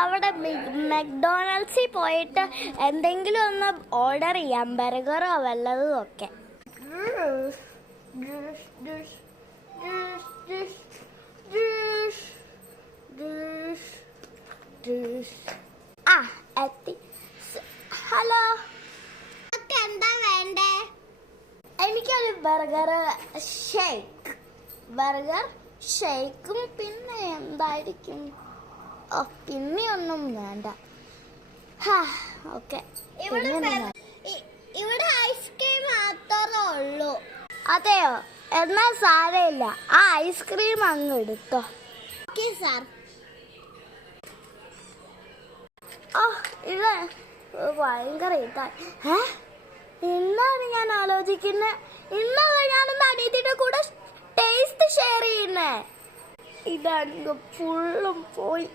അവിടെ മെക്ഡൊണാൾഡ്സിൽ പോയിട്ട് എന്തെങ്കിലും ഒന്ന് ഓർഡർ ചെയ്യാം, ബർഗറോ വല്ലതും ഒക്കെ. ആ എത്തി. ഹലോ, എന്താ വേണ്ടേ? എനിക്കൊരു ബർഗർ ഷേക്കും പിന്നെ എന്തായിരിക്കും? പിന്നെ ഒന്നും വേണ്ട. ഓക്കെ, ഇവിടെ ഐസ്ക്രീം മാത്രമേ ഉള്ളൂ. അതെയോ? എന്നാൽ സാരമില്ല, ആ ഐസ്ക്രീം അങ്ങ് എടുത്തോ. Okay sir. ഇത് ഭയങ്കര എന്താണ് ഞാൻ ആലോചിക്കുന്നത്? ഇന്നലെ ഞാനൊന്ന് അനിയത്തിയുടെ കൂടെ ടേസ്റ്റ് ഷെയർ ചെയ്യുന്നേ, ഇതങ്ങ് ഫുള്ളും പോയി.